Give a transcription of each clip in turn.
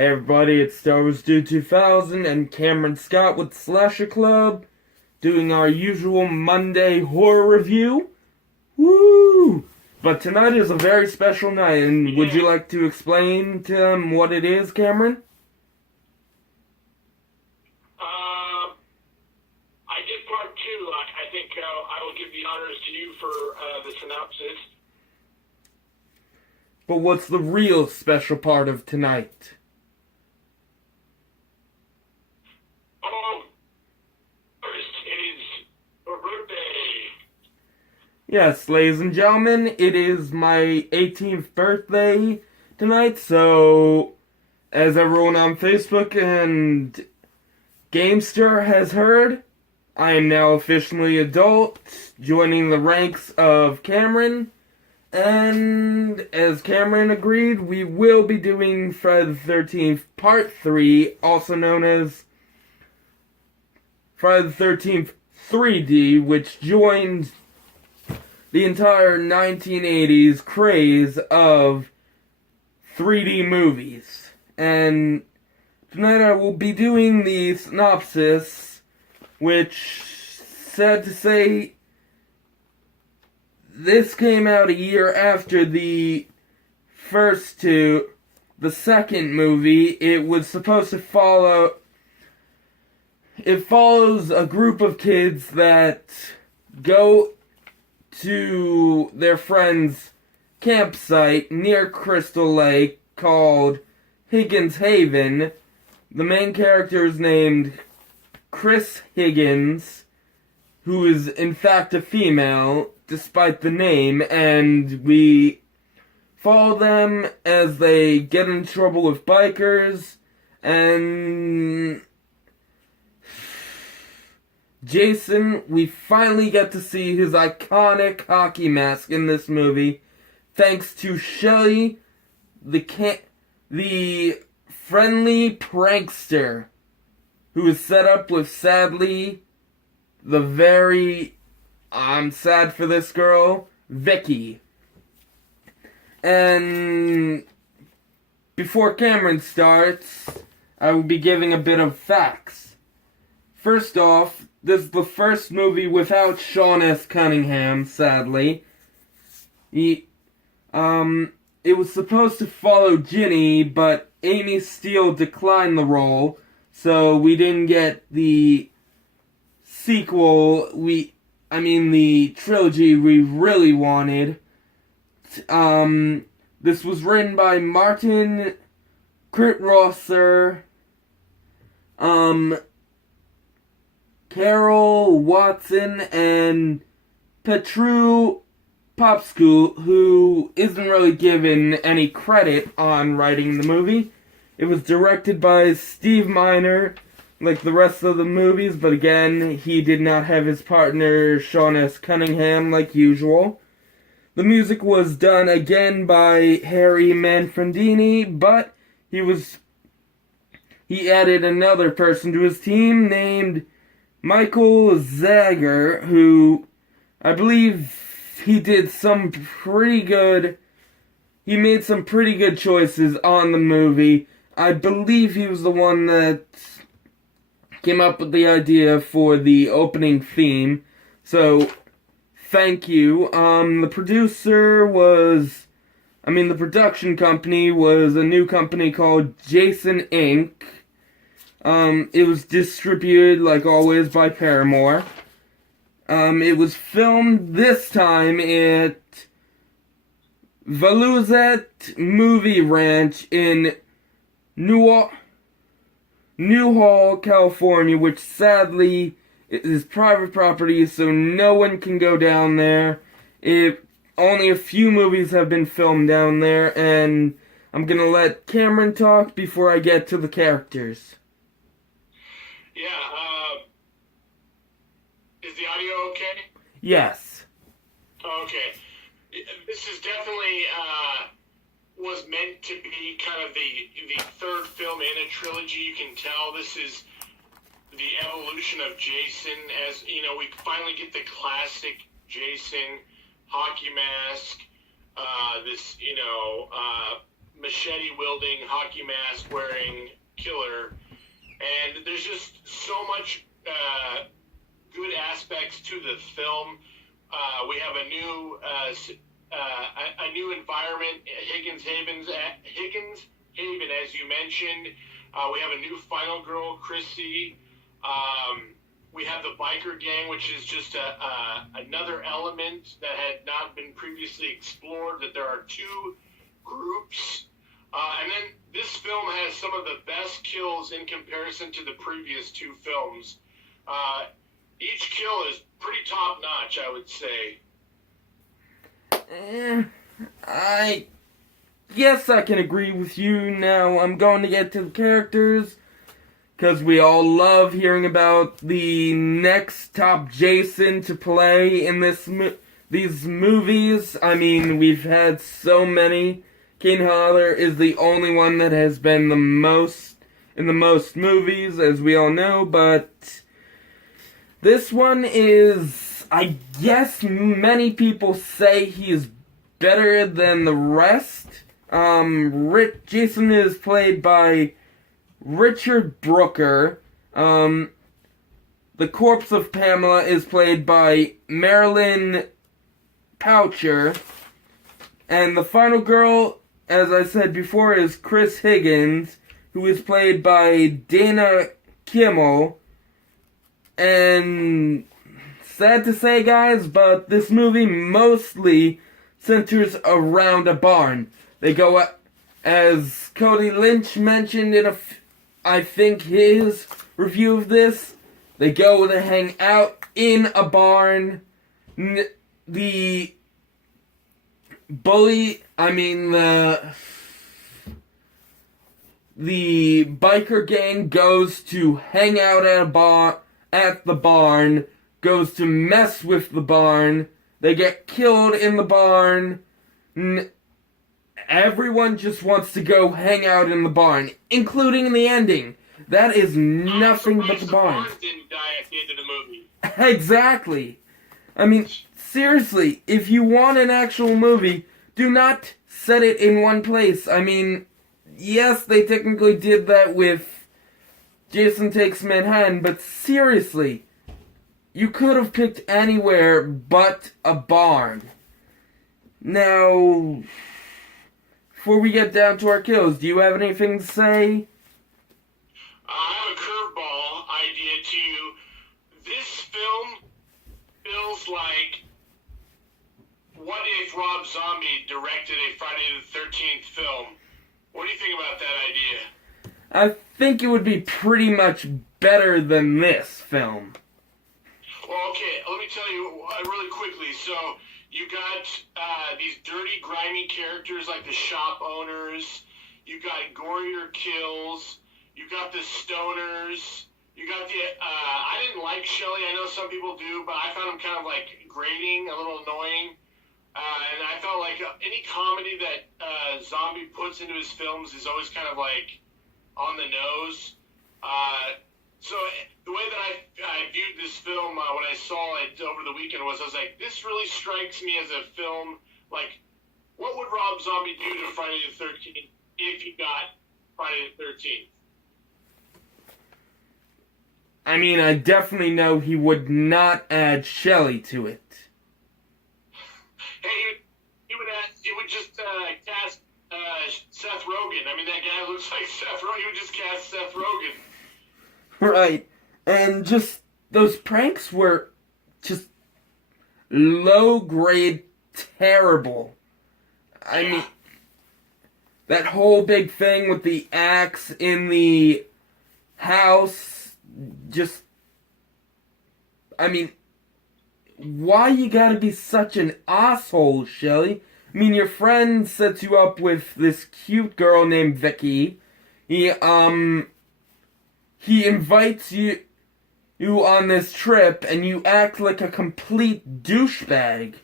Hey everybody, it's Star Wars Dude 2000 and Cameron Scott with Slasher Club, doing our usual Monday horror review. Woo! But tonight is a very special night, and would you like to explain to them what it is, Cameron? I did part two. I think I will give the honors to you for the synopsis. But what's the real special part of tonight? First is her birthday. Yes, ladies and gentlemen, it is my 18th birthday tonight, so as everyone on Facebook and Gamester has heard, I am now officially adult, joining the ranks of Cameron, and as Cameron agreed, we will be doing Friday the 13th Part 3, also known as Friday the 13th 3D, which joined the entire 1980s craze of 3D movies. And tonight I will be doing the synopsis, which, sad to say, this came out a year after the first two. The second movie, it was supposed to follow... It follows a group of kids that go to their friend's campsite near Crystal Lake called Higgins Haven. The main character is named Chris Higgins, who is in fact a female, despite the name, and we follow them as they get in trouble with bikers, and Jason, we finally get to see his iconic hockey mask in this movie, thanks to Shelly, the friendly prankster, who is set up with, sadly, I'm sad for this girl, Vicky. And before Cameron starts, I will be giving a bit of facts. First off, this is the first movie without Sean S. Cunningham, sadly. It was supposed to follow Ginny, but Amy Steele declined the role, so we didn't get the sequel, the trilogy we really wanted. This was written by Martin Kritrosser, Carol Watson, and Petru Popsku, who isn't really given any credit on writing the movie. It was directed by Steve Miner, like the rest of the movies, but again, he did not have his partner Sean S. Cunningham like usual. The music was done again by Harry Manfredini, but he added another person to his team named Michael Zager, who I believe he made some pretty good choices on the movie. I believe he was the one that came up with the idea for the opening theme, so thank you. The production company was a new company called Jason Inc. It was distributed, like always, by Paramore. It was filmed this time at Valuzet Movie Ranch in Newhall, California, which sadly is private property, so no one can go down there. Only a few movies have been filmed down there, and I'm gonna let Cameron talk before I get to the characters. Yeah, is the audio okay? Yes. Okay. This is definitely, was meant to be kind of the third film in a trilogy. You can tell this is the evolution of Jason, as, we finally get the classic Jason hockey mask, this, machete-wielding, hockey mask-wearing killer. And there's just so much good aspects to the film. We have a new environment, Higgins Haven, as you mentioned. We have a new final girl, Chrissy. We have the biker gang, which is just another element that had not been previously explored, that there are two groups. And then this film has some of the best kills in comparison to the previous two films. Each kill is pretty top-notch, I would say. I guess I can agree with you. Now I'm going to get to the characters, because we all love hearing about the next top Jason to play in these movies. I mean, we've had so many. Kane Hodder is the only one that has been the most in the most movies, as we all know, but this one is, I guess many people say he is better than the rest. Jason is played by Richard Brooker. The corpse of Pamela is played by Marilyn Poucher. And the final girl, as I said before, is Chris Higgins, who is played by Dana Kimmel. And sad to say, guys, but this movie mostly centers around a barn. They go, as Cody Lynch mentioned in I think his review of this, they go to hang out in a barn. The biker gang goes to hang out at the barn, goes to mess with the barn. They get killed in the barn. Everyone just wants to go hang out in the barn, including in the ending. That is nothing but the barn. Didn't die at the end of the movie. Exactly. I mean, seriously, if you want an actual movie, do not set it in one place. I mean, yes, they technically did that with Jason Takes Manhattan, but seriously, you could have picked anywhere but a barn. Now, before we get down to our kills, do you have anything to say? I have a curveball idea to you. This film feels like, what if Rob Zombie directed a Friday the 13th film? What do you think about that idea? I think it would be pretty much better than this film. Well, okay, let me tell you really quickly. So, you got these dirty, grimy characters like the shop owners. You got gorier kills. You got the stoners. You got the... I didn't like Shelley. I know some people do, but I found him kind of like grating, a little annoying. And I felt like any comedy that Zombie puts into his films is always kind of like on the nose. So the way that I viewed this film when I saw it over the weekend was, I was like, this really strikes me as a film, like, what would Rob Zombie do to Friday the 13th if he got Friday the 13th? I mean, I definitely know he would not add Shelley to it. Hey, he would just cast Seth Rogen. I mean, that guy looks like Seth Rogen. He would just cast Seth Rogen. Right. And just, those pranks were just low-grade terrible. I mean, that whole big thing with the axe in the house, just, I mean, why you gotta be such an asshole, Shelley? I mean, your friend sets you up with this cute girl named Vicky. He invites you on this trip, and you act like a complete douchebag.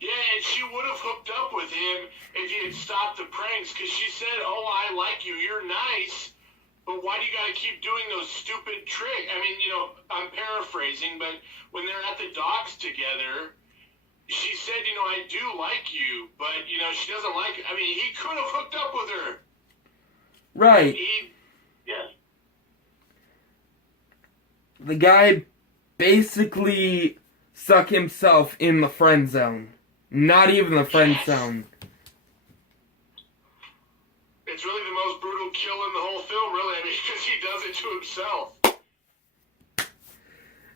Yeah, and she would have hooked up with him if he had stopped the pranks, because she said, oh, I like you, you're nice, but why do you gotta keep doing those stupid tricks? I mean, I'm paraphrasing, but when they're at the docks together, she said, I do like you, but, she doesn't like, he could have hooked up with her. Right. Yeah. The guy basically stuck himself in the friend zone. Not even the friend zone. It's really the most brutal kill in the whole film, really, because he does it to himself.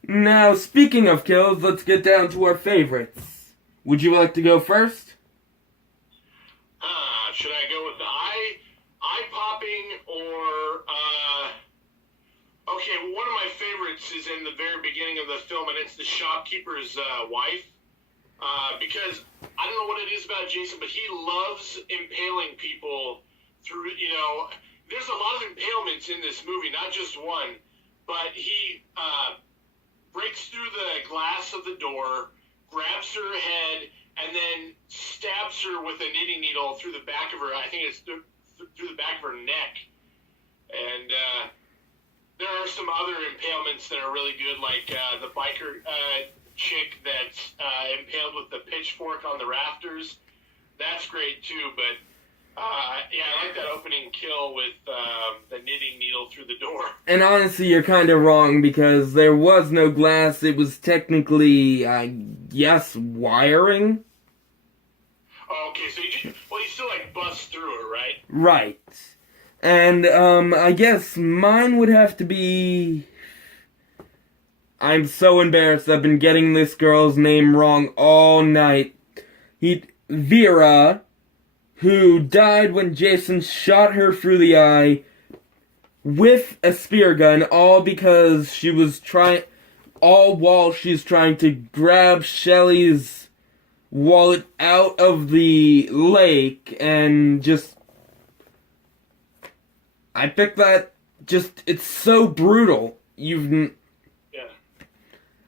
Now, speaking of kills, let's get down to our favorites. Would you like to go first? Should I go with the eye-popping or, okay, well, one of my favorites is in the very beginning of the film, and it's the shopkeeper's wife. Because I don't know what it is about Jason, but he loves impaling people through, there's a lot of impalements in this movie, not just one, but he breaks through the glass of the door, grabs her head, and then stabs her with a knitting needle through the back of her, I think it's through the back of her neck. And there are some other impalements that are really good, like the biker chick that's impaled with the pitchfork on the rafters. That's great too, but yeah, I like that opening kill with the knitting needle through the door. And honestly, you're kind of wrong, because there was no glass. It was technically, I guess, wiring. Oh, okay, so you still, busts through it, right? Right. And, I guess mine would have to be... I'm so embarrassed. I've been getting this girl's name wrong all night. Vera, who died when Jason shot her through the eye with a spear gun, all because she was all while she's trying to grab Shelly's wallet out of the lake, and I picked that, it's so brutal. Yeah.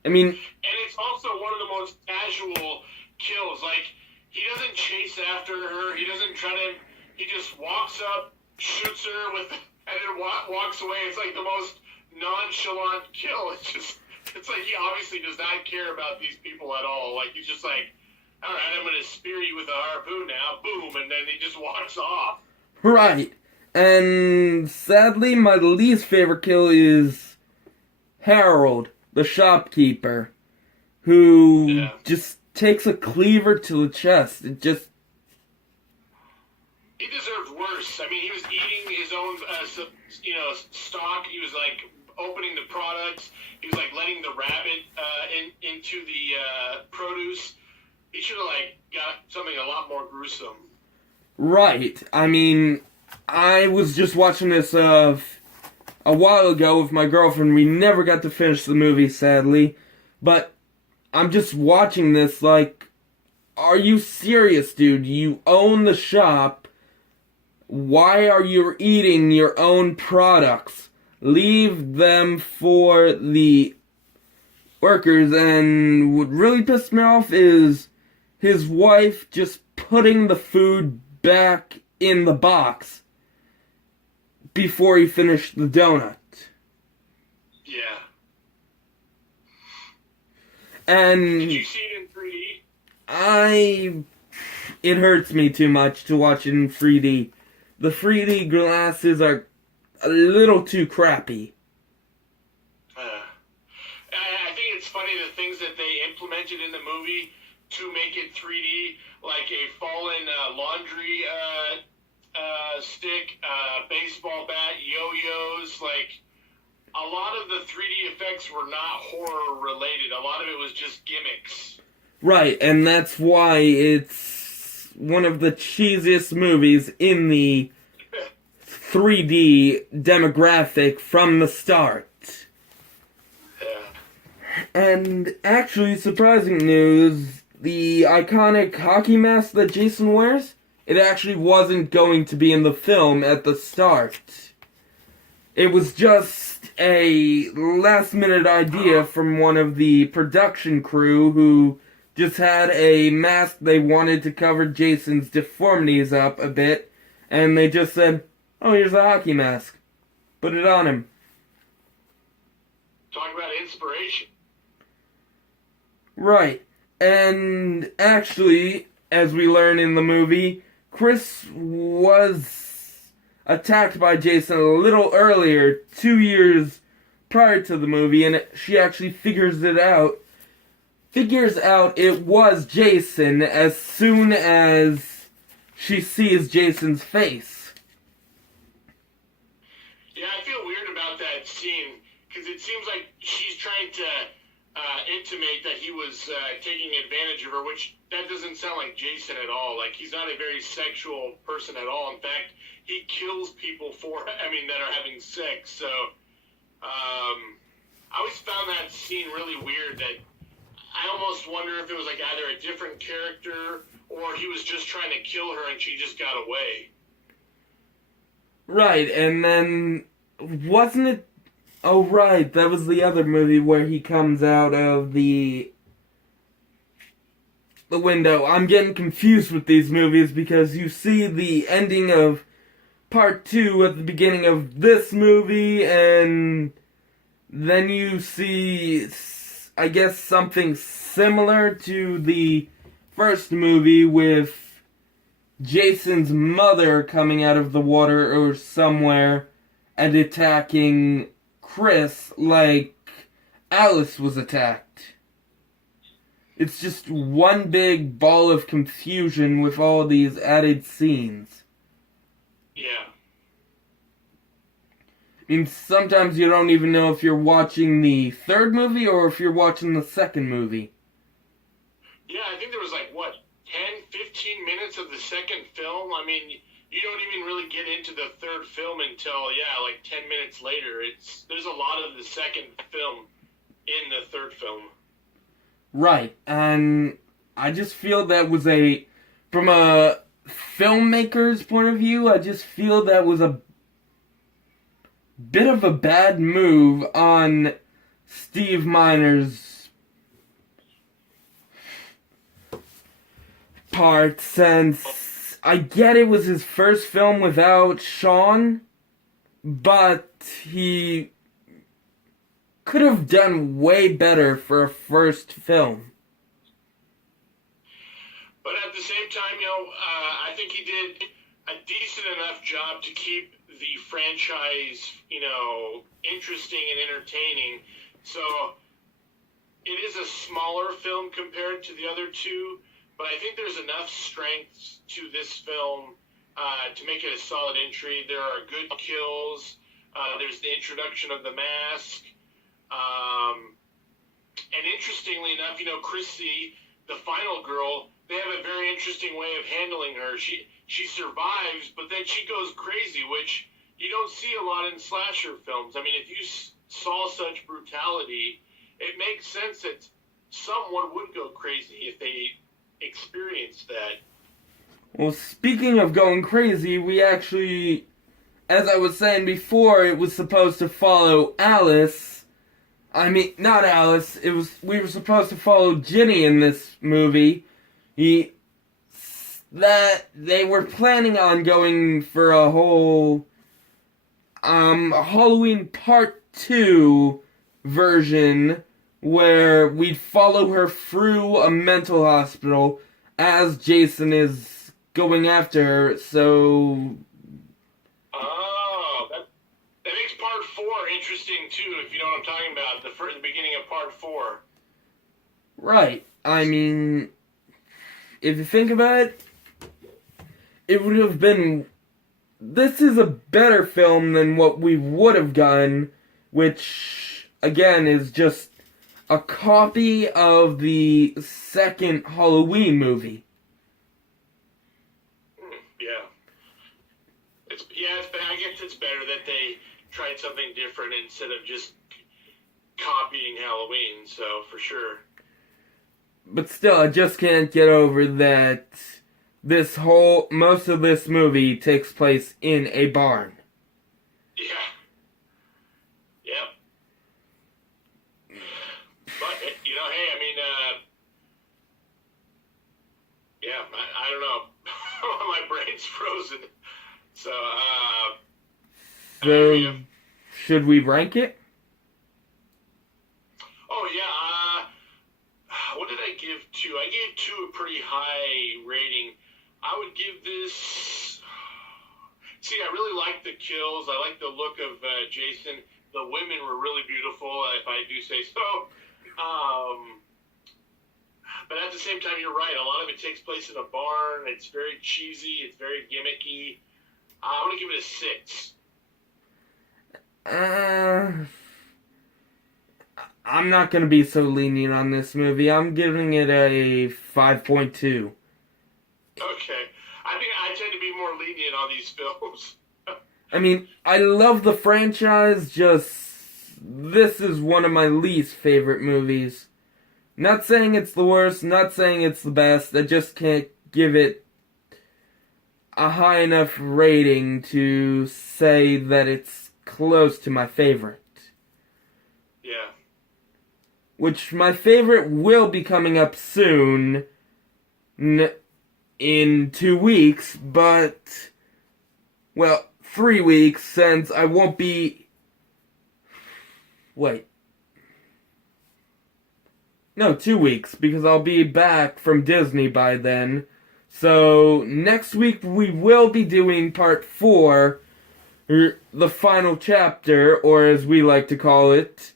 I mean... And it's also one of the most casual kills. He doesn't chase after her. He doesn't he just walks up, shoots her and then walks away. It's the most nonchalant kill. It's he obviously does not care about these people at all. He's just all right, I'm going to spear you with a harpoon now. Boom. And then he just walks off. Right. And sadly, my least favorite kill is Harold, the shopkeeper, who just takes a cleaver to the chest. He deserved worse. He was eating his own, stock. He was opening the products. He was letting the rabbit into the produce. He should have got something a lot more gruesome. Right. I was just watching this a while ago with my girlfriend. We never got to finish the movie, sadly. But I'm just watching this are you serious, dude? You own the shop. Why are you eating your own products? Leave them for the workers. And what really pissed me off is his wife just putting the food back in the box before he finished the donut. Yeah. And did you see it in 3D? It hurts me too much to watch it in 3D. The 3D glasses are a little too crappy. I think it's funny the things that they implemented in the movie to make it 3D, like a fallen laundry stick, baseball bat, yo-yos. A lot of the 3D effects were not horror related. A lot of it was just gimmicks. Right, and that's why it's one of the cheesiest movies in the 3D demographic from the start. And actually, surprising news, the iconic hockey mask that Jason wears, it actually wasn't going to be in the film at the start. It was just a last-minute idea from one of the production crew who just had a mask they wanted to cover Jason's deformities up a bit, and they just said, oh, here's a hockey mask. Put it on him. Talking about inspiration. Right. And actually, as we learn in the movie, Chris was attacked by Jason a little earlier, 2 years prior to the movie, and she actually figures out it was Jason as soon as she sees Jason's face. Yeah, I feel weird about that scene, because it seems like she's trying to intimate that he was taking advantage of her, which that doesn't sound like Jason at all. Like, he's not a very sexual person at all. In fact, he kills people that are having sex. So, I always found that scene really weird, that I almost wonder if it was like either a different character or he was just trying to kill her and she just got away. Right, and then wasn't it... Oh, right, that was the other movie where he comes out of the window. I'm getting confused with these movies because you see the ending of part 2 at the beginning of this movie, and then you see, I guess, something similar to the first movie with Jason's mother coming out of the water or somewhere and attacking Chris like Alice was attacked. It's just one big ball of confusion with all these added scenes. Yeah. I mean, sometimes you don't even know if you're watching the third movie or if you're watching the second movie. Yeah, I think there was 10, 15 minutes of the second film. I mean, you don't even really get into the third film until, 10 minutes later. There's a lot of the second film in the third film. Right, and I just feel that was from a filmmaker's point of view, I just feel that was a bit of a bad move on Steve Miner's part, since I get it was his first film without Sean, but he could have done way better for a first film. But at the same time, I think he did a decent enough job to keep the franchise, interesting and entertaining. So it is a smaller film compared to the other two, but I think there's enough strengths to this film to make it a solid entry. There are good kills. There's the introduction of the mask. And interestingly enough, Chrissy, the final girl, they have a very interesting way of handling her. She survives, but then she goes crazy, which you don't see a lot in slasher films. I mean, if you saw such brutality, it makes sense that someone would go crazy if they experienced that. Well, speaking of going crazy, we actually, as I was saying before, it was supposed to follow Alice. I mean, not Alice. We were supposed to follow Ginny in this movie. They were planning on going for a whole a Halloween Part 2 version where we'd follow her through a mental hospital as Jason is going after her, so... Oh, that makes Part 4 interesting, too, if you know what I'm talking about, the beginning of Part 4. Right. I mean, if you think about it, it would have been... This is a better film than what we would have done, which, again, is just a copy of the second Halloween movie. Yeah. I guess it's better that they tried something different instead of just copying Halloween, so for sure. But still, I just can't get over that most of this movie takes place in a barn. Yeah. Yep. But, hey, I mean, I don't know. My brain's frozen. So, should we rank it? Oh, yeah, what did I give 2. I gave 2 a pretty high rating. I would give this. See, I really like the kills. I like the look of Jason. The women were really beautiful, if I do say so. But at the same time, you're right. A lot of it takes place in a barn. It's very cheesy. It's very gimmicky. I'm going to give it a 6. I'm not going to be so lenient on this movie. I'm giving it a 5.2. Okay. I think I tend to be more lenient on these films. I mean, I love the franchise, just this is one of my least favorite movies. Not saying it's the worst, not saying it's the best, I just can't give it a high enough rating to say that it's close to my favorite. Yeah. Which my favorite will be coming up soon, in 2 weeks, but, well, 3 weeks, since I won't be... Wait. No, 2 weeks, because I'll be back from Disney by then. So, next week we will be doing part 4, the final chapter, or as we like to call it,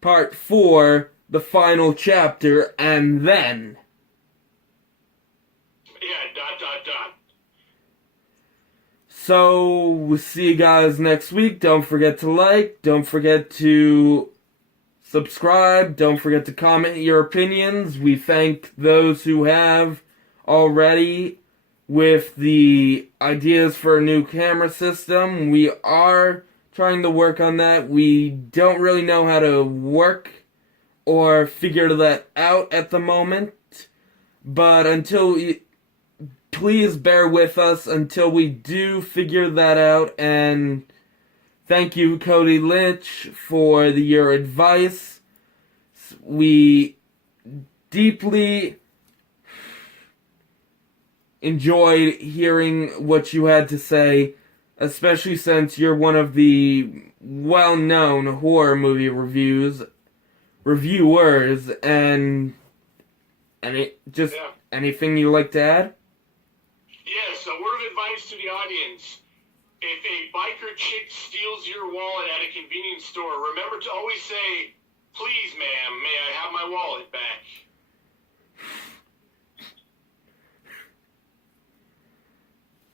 part 4, the final chapter, and then... Yeah, ... So, we'll see you guys next week. Don't forget to like, don't forget to subscribe, don't forget to comment your opinions. We thank those who have already with the ideas for a new camera system. We are trying to work on that. We don't really know how to work or figure that out at the moment. But please bear with us until we do figure that out, and thank you, Cody Lynch, for your advice. We deeply enjoyed hearing what you had to say, especially since you're one of the well-known horror movie reviewers, and anything you'd like to add? Yes, a word of advice to the audience. If a biker chick steals your wallet at a convenience store, remember to always say, "Please, ma'am, may I have my wallet back?"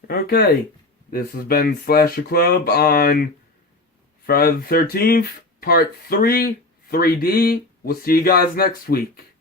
Okay, this has been Slasher Club on Friday the 13th, Part 3, 3D. We'll see you guys next week.